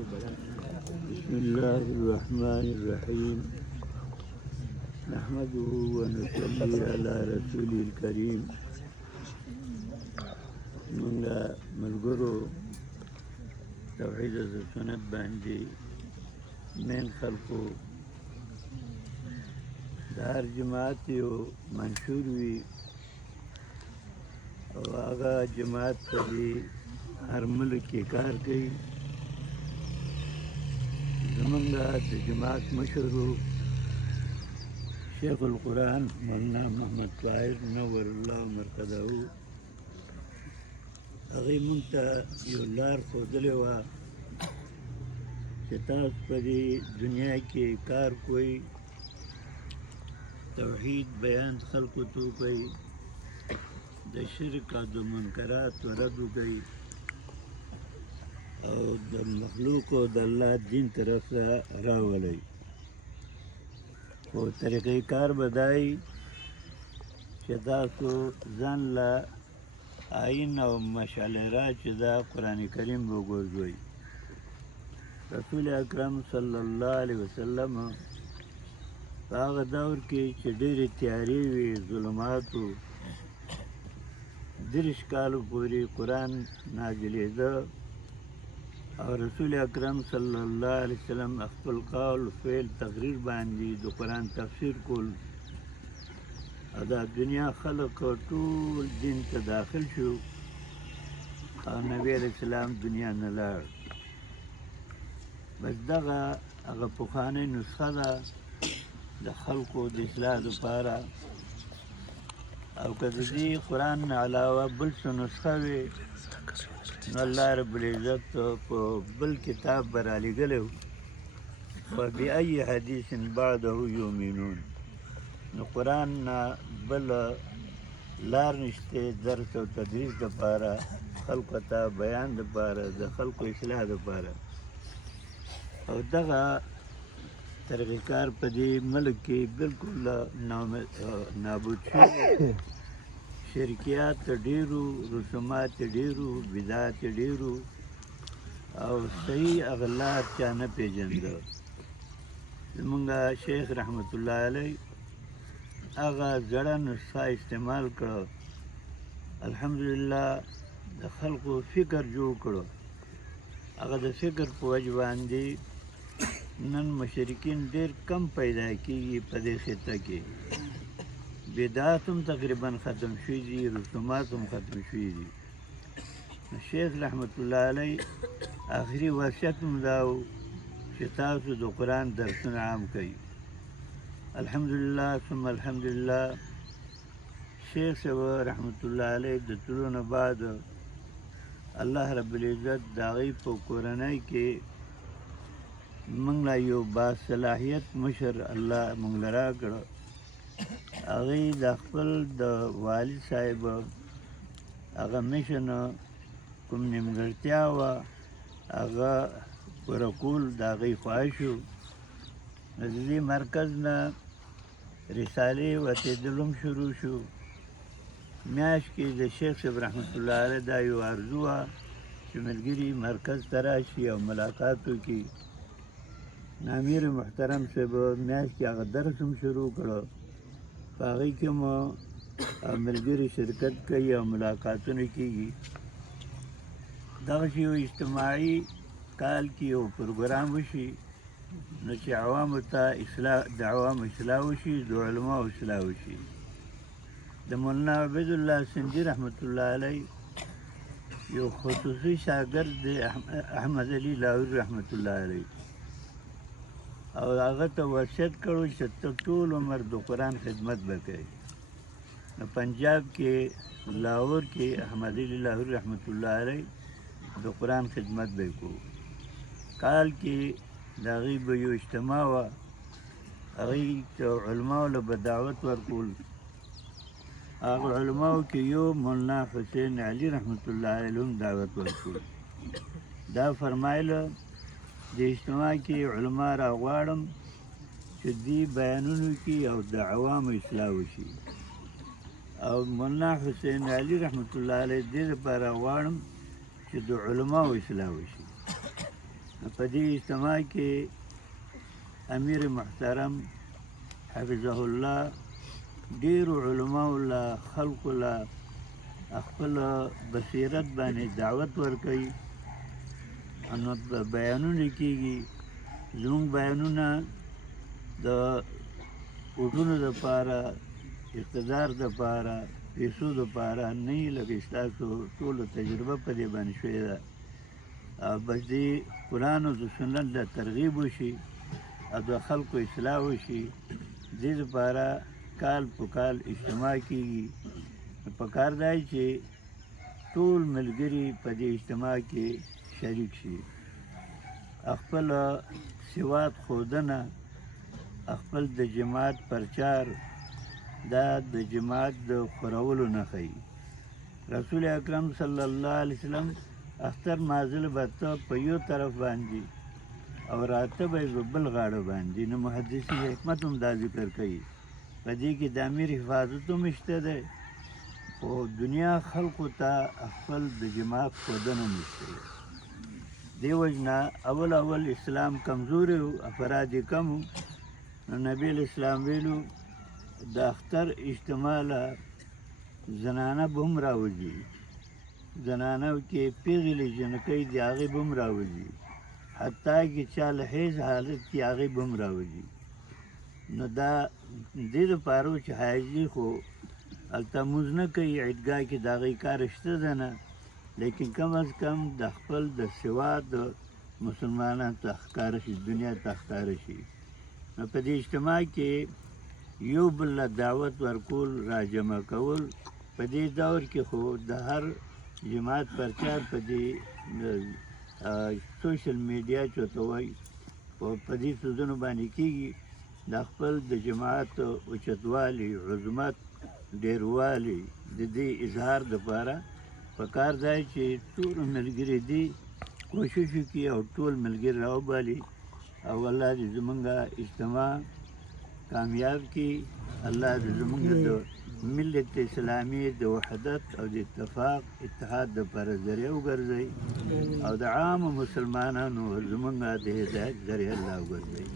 بسم الله الرحمن الرحيم نحمده ونصلي على رسول الكريم من ملګرو توحید او سنت باندې من خلقو د هر جماعت یو منشور وي او هغه جماعت په دې هر ملک کې کار کوي. زمونږ د جماعت مشر شیخ القرآن مولانا محمد طاهر نور الله مرقده هغې مونږ ته یو لار ښودلې وه چې تاسو په دې دنیا کې کار کوئ، توحید بیان خلکو ته وکړئ، د شرک او د منکراتو رد وکړئ او د مخلوق او د الله دین طرف ته راولئ. خو طریقې کار به دا وي چې تاسو ځان له آیین او مشعله چې دا قرآن کریم به وګرځوئ. رسول اکرم صلی الله علیه وسلم په هغه دور کې چې ډېرې تیارې وې، ظلماتو، 30 کالو پورې قرآن نازلېده او رسول اکرم صلی الله علیه وسلم خپل قول فعل تقریر باندې د قرآن تفسیر کول او دا دنیا خلق ټول دین ته داخل شو او نبی علیه السلام دنیا نه لاړ. بس دغه هغه پخوانۍ نسخه ده د خلقو د اصلاح دپاره، او که د دې قرآن نه علاوه بل څه نسخه وي نو الله رب العزت په بل کتاب به رالیږلی و. فبأي حدیث بعده یؤمنون. نو قرآن نه بله لار نشته درس او تدریس دپاره، خلکو ته بیان دپاره، د خلکو اصلاح دپاره. او دغه طریقې کار په دې ملک کې بلکل نابود شوی. شرکیات ډېرو، رسومات ډېرو، بدعات ډېرو او صحیح هغه لار چا نه پېژنده. زمونږ شیخ رحمت الله علیه هغه زړه نسخه استعمال کړه، الحمدلله د خلکو فکر جوړ کړو. هغه د فکر په وجه باندې نن مشرکین ډېر کم پیدا کېږي په دې خطه کې. بدعات هم تقریبا ختم شوي دي، رسومات هم ختم شوي دي. شیخ رحمت الله علیه آخري وصیت هم دا و چې تاسو د قرآن درسونه عام کوئ. الحمدلله ثم الحمدلله شیخ صاحب رحمت الله علیه د تلو نه بعد الله رب العزت د هغې په کورنۍ کې موږ له یو باصلاحیت مشر الله موږ له راکړه. هغې د خپل د والد صاحب هغه مشن کوم نیمګړتیا وه هغه پوره کول د هغې خواهش و. نو د دې مرکز نه رسالې وتېدل هم شروع شو. میاشت کې د شیخ صاحب رحمت الله علیه دا یو آرزو وه چې ملګري مرکز ته راشي او ملاقات وکړي. امیر محترم صاحب میاشت کې هغه درس هم شروع کړه، په هغې کې مو ملګري شرکت کوي او ملاقاتونه کېږي. دغسې یو اجتماعي کال کې یو پروګرام وشي نو چې عوامو ته اصلاح، د عوامو اصلاح وشي، د علماو اصلاح وشي. د مولانا عبیدالله سندي رحمت الله علیه یو خصوصي شاګرد دی احمد علي لاهوري رحمت الله علیه، او هغه ته وصیت کړو چې ته ټول عمر د قرآن خدمت به کوې. نو پنجاب کې لاهور کې احمد علي لاهوري رحمت الله علیه د قرآن خدمت به یې کوو. کال کې د هغې به یو اجتماع وه، هغې ته علماو له به دعوت ورکول. هغه علماو کې یو مولانا حسین علي رحمت الله علیه هم دعوت ورکول. دا فرمایله د اجتماع کې علما راغواړم چې دې بیانونو کې او د عوامو اصلاح وشي، او مولانا حسین علي رحمت الله علیه دې لپاره غواړم چې د علماو اصلاح وشي. په دې اجتماع کې امیر محترم حفظه الله ډېرو علماو له خلقو له خپل بصیرت باندې دعوت ورکوي، نو بیانونه کېږي. زموږ بیانونه د وټونو دپاره، اقتدار دپاره، پیسو دپاره نه وي، لکه ستاسو ټولو تجربه په دې باندې شوې ده. بس دې قرآن او د سنت له ترغیب وشي او د خلکو اصلاح وشي. دې دپاره کال په کال اجتماع کېږي. پکار دی چې ټول ملګري په دې اجتماع کې شریک شي، خپل سواد ښودنه، خپل د جماعت پرچار دا د جماعت د خورولو نه ښیي. رسول اکرم صلی الله علیه وسلم اختر مازل به ته په یو طرف باندې او راته به یې په بل غاړه باندې. نو محدثین حکمت هم دا ذکر کوي، په دې کې د امیر حفاظت هم شته دی، خو دنیا خلقو ته خپل د جماعت ښودنه هم شته دی. دې وجې نه اول اسلام کمزوری و، افراد یې کم و. نو نبی علیه السلام ویلو د اختر اجتماع له زنانه به هم راوځي، زنانه کې پیغلې جنکۍ دي هغې به هم راوځي، حتی کې چا له حیض حالت کې هغې به هم راوځي. نو دا دې دپاره و چې حایضي خو هلته لمونځ نه کوي، عیدګاه کې د هغې کار شته ده نه، لیکن کم از کم د خپل د سواد مسلمانانو ته ښکاره شي، دنیا ته ښکاره شي. نو په دې اجتماع کې یو بل له دعوت ورکول، راجمع کول. په دې دور کې خو د هر جماعت پرچار په دې سوشل میډیا چې ورته وایي په دې څیزونو باندې کېږي. د خپل د جماعت اوچتوالي، عظمت، ډېروالی د دې اظهار دپاره پکار دی چې ټول ملګري دې کوشش وکړي او ټول ملګري راوبالي، او الله دې زمونږ اجتماع کامیاب کړي. الله دې زمونږ د ملت اسلامي د وحدت او د اتفاق اتحاد دپاره ذریعه وګرځوي، او د عامو مسلمانانو زمونږ د هدایت ذریعه الله وګرځوي.